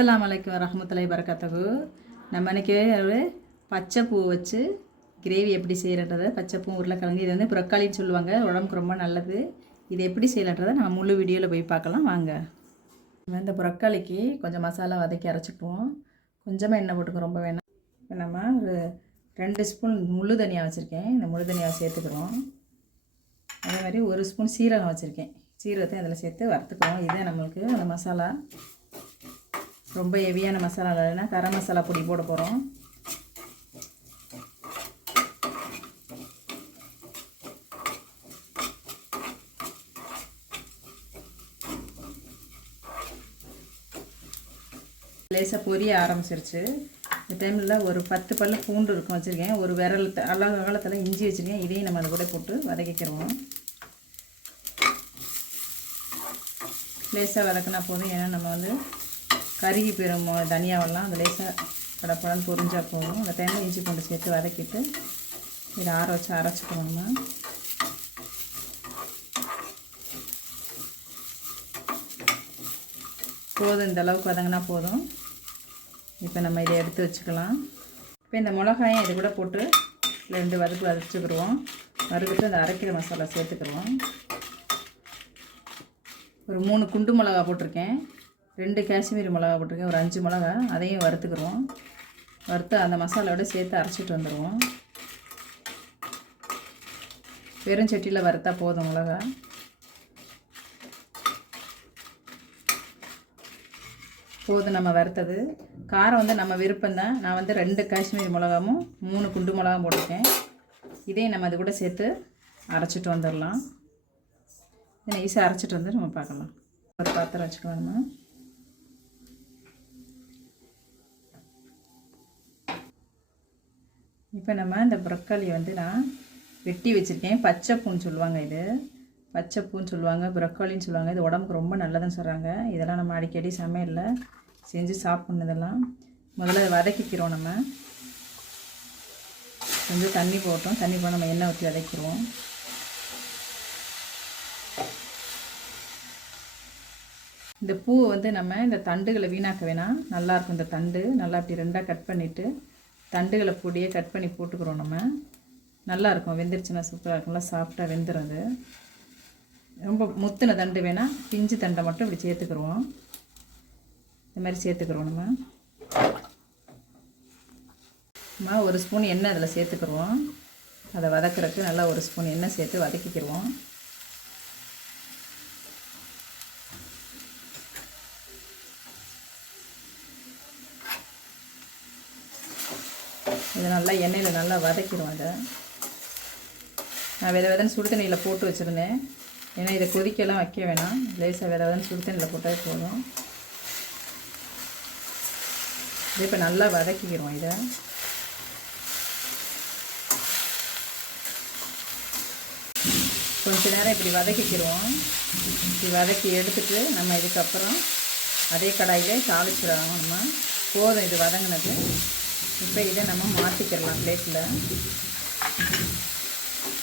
அஸ்ஸலாமு அலைக்கும் வரஹ்மத்துல்லாஹி வரகாத்துஹு. நம்ம இன்றைக்கி ஒரு பச்சை பூ வச்சு கிரேவி எப்படி செய்கிறன்றதை, பச்சைப்பூ உருளைக்கிழங்கு, இது வந்து ப்ரொக்காலின்னு சொல்லுவாங்க, உடம்புக்கு ரொம்ப நல்லது. இது எப்படி செய்யலான்றதை நம்ம முழு வீடியோவில் போய் பார்க்கலாம் வாங்க. இந்த ப்ரொக்காலிக்கு கொஞ்சம் மசாலா வதக்கி அரைச்சிக்குவோம். கொஞ்சமாக எண்ணெய் போட்டுக்க, ரொம்ப வேணாம். இப்போ நம்ம ஒரு 2 ஸ்பூன் முழு தனியாக வச்சுருக்கேன், இந்த முழு தனியாக சேர்த்துக்கிறோம். அதே மாதிரி 1 ஸ்பூன் சீரகம் வச்சுருக்கேன், சீரகத்தை அதில் சேர்த்து வறுத்துக்குவோம். இதுதான் நம்மளுக்கு அந்த மசாலா. ரொம்ப ஹெவியான மசாலா இல்லைன்னா கரம் மசாலா பொடி போட போகிறோம். லேசாக பொரிய ஆரம்பிச்சிருச்சு. இந்த டைமில் ஒரு 10 பல்லு பூண்டு இருக்கும் வச்சுருக்கேன், ஒரு விரல் அகலத்தில் இஞ்சி வச்சுருக்கேன். இதையும் நம்ம அதை கூட போட்டு வதக்கிக்கிறோம். லேசாக வதக்கினா போதும், ஏன்னா நம்ம வந்து கருகி போயிடும் தனியாவெல்லாம். அந்த லேசாக படப்படன்னு பொரிஞ்சால் போதும். அந்த டைமில் இஞ்சி பூண்டு சேர்த்து வதக்கிட்டு இதை ஆற வச்சு அரைச்சிக்கணும். நம்ம போதும், இந்த அளவுக்கு வதங்கினா போதும். இப்போ நம்ம இதை எடுத்து வச்சுக்கலாம். இப்போ இந்த மிளகாயும் இது கூட போட்டு 2 வதச்சிக்கிடுவோம். வறுத்துட்டு அந்த அரைக்கிற மசாலா சேர்த்துக்கிடுவோம். ஒரு 3 குண்டு மிளகா போட்டிருக்கேன், 2 காஷ்மீரி மிளகா போட்டிருக்கேன், ஒரு 5 மிளகா, அதையும் வறுத்துக்கிடுவோம். வறுத்து அந்த மசாலாவோட சேர்த்து அரைச்சிட்டு வந்துடுவோம். வெறும் சட்டியில் வறுத்தா போதும் மிளகா. போதும் நம்ம வறுத்தது. காரம் வந்து நம்ம விருப்பம்தான். நான் வந்து 2 காஷ்மீரி மிளகாவும் 3 குண்டு மிளகாவும் போட்டிருக்கேன். இதையும் நம்ம அது கூட சேர்த்து அரைச்சிட்டு வந்துடலாம். நைஸாக அரைச்சிட்டு வந்து நம்ம பார்க்கலாம். ஒரு பாத்திரம் வச்சுக்கலாமா. இப்போ நம்ம இந்த ப்ரொக்காலி வந்து நான் வெட்டி வச்சுருக்கேன். பச்சைப்பூன்னு சொல்லுவாங்க, இது பச்சைப்பூன்னு சொல்லுவாங்க, ப்ரொக்காலின்னு சொல்லுவாங்க. இது உடம்புக்கு ரொம்ப நல்லதுன்னு சொல்கிறாங்க. இதெல்லாம் நம்ம அடிக்கடி சமையலில் செஞ்சு சாப்பிட்ணுதெல்லாம். முதல்ல அதை வதக்கிக்கிறோம். நம்ம கொஞ்சம் தண்ணி போட்டோம், தண்ணி போட்டு நம்ம எண்ணெய் ஊற்றி வதக்கிடுவோம். இந்த பூவை வந்து நம்ம இந்த தண்டுகளை வீணாக்க வேணாம், நல்லாயிருக்கும். இந்த தண்டு நல்லா அப்படி 2ஆக கட் பண்ணிவிட்டு தண்டுகளை பொடியே கட் பண்ணி போட்டுக்கிறோம். நம்ம நல்லாயிருக்கும், வெந்துருச்சுன்னா சூப்பராக இருக்கும்ல, சாஃப்டாக வெந்துடும். அது ரொம்ப முத்தின தண்டு வேணால், பிஞ்சு தண்டை மட்டும் இப்படி சேர்த்துக்கிறோம். இந்த மாதிரி சேர்த்துக்கிறோம். நம்ம 1 ஸ்பூன் எண்ணெய் அதில் சேர்த்துக்கிறோம். அதை வதக்கிறதுக்கு நல்லா 1 ஸ்பூன் எண்ணெய் சேர்த்து வதக்கிக்கிறோம். இதை நல்லா எண்ணெயில் நல்லா வதக்கிடுவோம். அதை நான் விதன்னு சுடு தண்ணியில் போட்டு வச்சுருந்தேன், ஏன்னா இதை கொதிக்கலாம் வைக்க வேணாம். லேசாக விதன்னு சுடு தண்ணியில் போட்டால் போதும். இதை இப்போ நல்லா வதக்கிக்கிறோம். இதை கொஞ்ச நேரம் இப்படி வதக்கிக்கிறோம். இப்படி வதக்கி எடுத்துகிட்டு நம்ம இதுக்கப்புறம் அதே கடாயிலே தாளிச்சிடலாம். நம்ம போதும் இது வதங்கினது. இப்போ இதை நம்ம மாற்றிக்கிடலாம் பிளேட்டில்.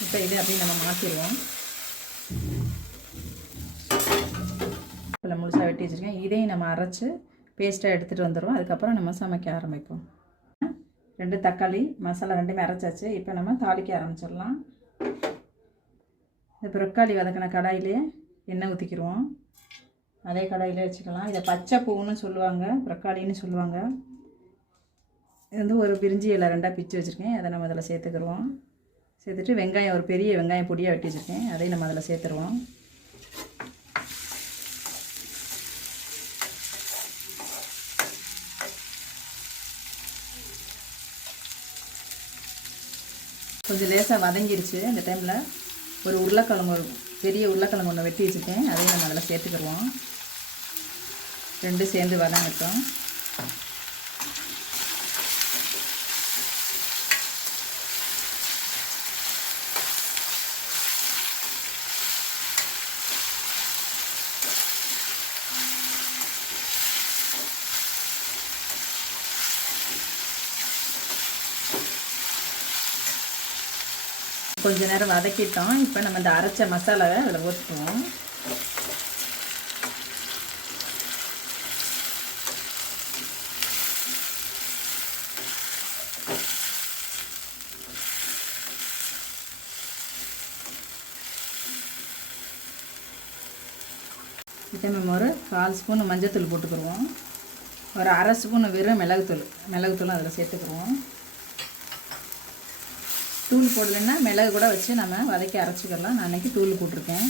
இப்போ இதை அப்படியே நம்ம மாற்றிடுவோம். இப்போ முழுசாக வெட்டி வச்சுருக்கேன். இதையும் நம்ம அரைச்சி பேஸ்ட்டாக எடுத்துகிட்டு வந்துடுவோம். அதுக்கப்புறம் நம்ம சமைக்க ஆரம்பிப்போம். 2 தக்காளி மசாலா 2மே அரைச்சாச்சு. இப்போ நம்ம தாளிக்க ஆரம்பிச்சிடலாம். இந்த ப்ரொக்காலி வதக்கின கடாயிலே எண்ணெய் ஊற்றிக்கிடுவோம். அதே கடாயிலே வச்சுக்கலாம். இதை பச்சை பூன்னு சொல்லுவாங்க, ப்ரொக்காலின்னு சொல்லுவாங்க. இது வந்து ஒரு பிரிஞ்சி இலை 2ஆக பிச்சு வச்சுருக்கேன், அதை நம்ம அதில் சேர்த்துக்கிடுவோம். சேர்த்துட்டு வெங்காயம், ஒரு பெரிய வெங்காயம் பொடியாக வெட்டி வச்சுருக்கேன், அதையும் நம்ம அதில் சேர்த்துருவோம். கொஞ்சம் லேசாக வதங்கிடுச்சு. இந்த டைமில் ஒரு உருளைக்கிழங்கு, பெரிய உருளைக்கிழங்கு ஒன்று வெட்டி வச்சுருக்கேன், அதையும் நம்ம அதில் சேர்த்துக்கிடுவோம். 2 சேர்ந்து வதங்கட்டும். கொஞ்ச நேரம் வதக்கிட்டோம். இப்போ நம்ம இந்த அரைச்ச மசாலாவை அதில் ஊற்றுவோம். இதே நம்ம ஒரு 1/4 ஸ்பூன் மஞ்சத்தூள் போட்டுக்கிடுவோம். ஒரு 1/2 ஸ்பூன் வெறும் மிளகுத்தூளும் அதில் சேர்த்துக்கிடுவோம். தூள் போடலைன்னா மிளகு கூட வச்சு நம்ம வதக்கி அரைச்சிக்கலாம். நான் அன்றைக்கி தூள் போட்டிருக்கேன்.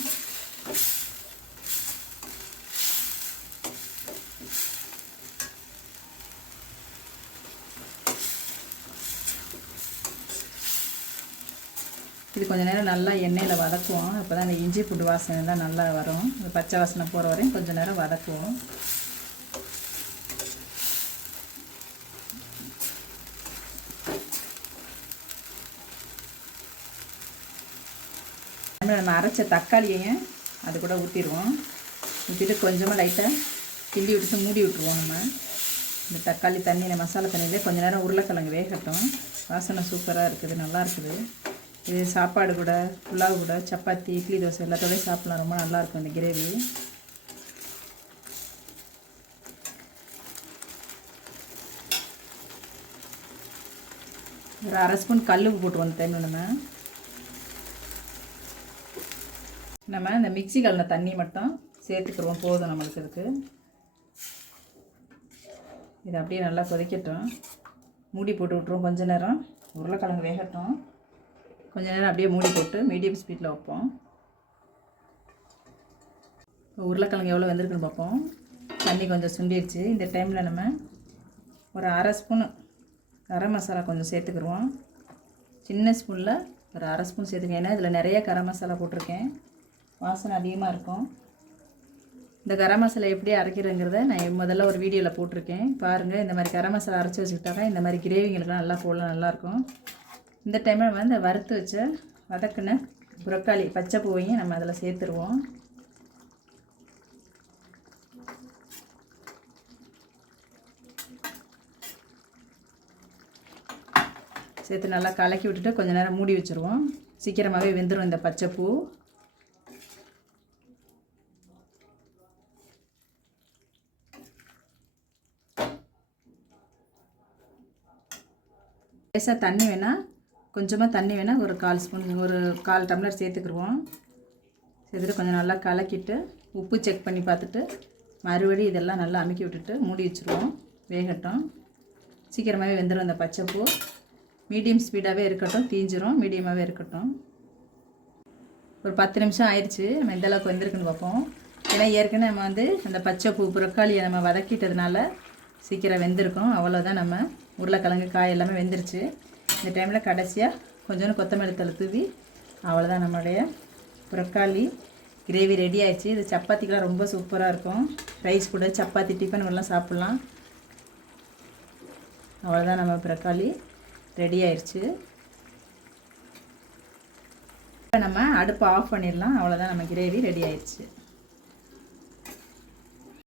இது கொஞ்சம் நேரம் நல்லா எண்ணெயில் வதக்குவோம். அப்போ தான் அந்த இஞ்சி பூண்டு வாசனை தான் நல்லா வரும். இந்த பச்சை வாசனை போகிற வரையும் கொஞ்சம் நேரம் வதக்குவோம். நம்ம அரைச்ச தக்காளியையும் அது கூட ஊற்றிடுவோம். ஊற்றிட்டு கொஞ்சமாக லைட்டாக கிண்டி விட்டுட்டு மூடி விட்டுருவோம். நம்ம இந்த தக்காளி தண்ணியில் மசாலா தண்ணியிலே கொஞ்சம் நேரம் உருளைக்கிழங்கு வேகட்டும். வாசனை சூப்பராக இருக்குது, நல்லா இருக்குது. இது சாப்பாடு கூட, புலாவு கூட, சப்பாத்தி, இட்லி, தோசை எல்லாத்தோடய சாப்பிட்லாம். ரொம்ப நல்லாயிருக்கும் இந்த கிரேவி. ஒரு 1/2 ஸ்பூன் கல்லுப்பு போட்டு வந்துட்டேன். நம்ம இந்த மிக்ஸி கலந்த தண்ணி மட்டும் சேர்த்துக்குருவோம். போதும் நம்மளுக்கு இதுக்கு. இது அப்படியே நல்லா கொதிக்கட்டும். மூடி போட்டு விட்ருவோம். கொஞ்சம் நேரம் உருளைக்கிழங்கு வேகட்டும். கொஞ்சம் நேரம் அப்படியே மூடி போட்டு மீடியம் ஸ்பீடில் வைப்போம். உருளைக்கிழங்கு எவ்வளோ வெந்திருக்குன்னு பார்ப்போம். தண்ணி கொஞ்சம் சுண்டிடுச்சு. இந்த டைமில் நம்ம ஒரு 1/2 ஸ்பூன் கரம் மசாலா கொஞ்சம் சேர்த்துக்கிடுவோம். சின்ன ஸ்பூனில் ஒரு 1/2 ஸ்பூன் சேர்த்துக்கேன். ஏன்னா இதில் நிறைய கரம் மசாலா போட்டிருக்கேன். வாசனை அதிகமாக இருக்கும். இந்த கரம் மசாலா எப்படி அரைக்கிறதுங்கிறத நான் முதல்ல ஒரு வீடியோவில் போட்டிருக்கேன், பாருங்கள். இந்த மாதிரி கரம் மசாலா அரைச்சி வச்சுக்கிட்டாக்கா இந்த மாதிரி கிரேவிங்களுக்குலாம் நல்லா போடலாம், நல்லாயிருக்கும். இந்த டைமில் நம்ம இந்த வறுத்து வச்ச வதக்கின புரக்காளி பச்சை பூவையும் நம்ம அதில் சேர்த்துருவோம். சேர்த்து நல்லா கலக்கி விட்டுட்டு கொஞ்சம் நேரம் மூடி வச்சுருவோம். சீக்கிரமாகவே வெந்துடும் இந்த பச்சைப்பூ. லேசாக தண்ணி வேணால், கொஞ்சமாக தண்ணி வேணால் ஒரு 1/4 ஸ்பூன், ஒரு 1/4 டம்ளர் சேர்த்துக்கிடுவோம். சேர்த்துட்டு கொஞ்சம் நல்லா கலக்கிட்டு உப்பு செக் பண்ணி பார்த்துட்டு மறுபடி இதெல்லாம் நல்லா அமுக்கி விட்டுட்டு மூடி வச்சுருவோம். வேகட்டும். சீக்கிரமாகவே வெந்துடும் இந்த பச்சைப்பூ. மீடியம் ஸ்பீடாகவே இருக்கட்டும், தீஞ்சிரும். மீடியமாகவே இருக்கட்டும். ஒரு 10 நிமிஷம் ஆயிடுச்சு. நம்ம எந்த அளவுக்கு வெந்திருக்குன்னு பார்ப்போம். ஏன்னா ஏற்கனவே நம்ம அந்த பச்சைப்பூ புரக்காளியை நம்ம வதக்கிட்டதுனால சீக்கிரம் வெந்திருக்கும். அவ்வளோதான். நம்ம உருளைக்கிழங்கு காய் எல்லாமே வெந்துருச்சு. இந்த டைமில் கடைசியாக கொஞ்சோண்டு கொத்தமல்லி தழை தூவி அவ்வளோதான், நம்மளுடைய புரக்காளி கிரேவி ரெடி ஆயிடுச்சு. இது சப்பாத்திக்கெலாம் ரொம்ப சூப்பராக இருக்கும். ரைஸ் கூட, சப்பாத்தி, டிஃபன் எல்லாம் சாப்பிட்லாம். அவ்வளோதான், நம்ம புரக்காளி ரெடி ஆயிடுச்சு. இப்போ நம்ம அடுப்பை ஆஃப் பண்ணிடலாம். அவ்வளோதான், நம்ம கிரேவி ரெடி ஆயிடுச்சு.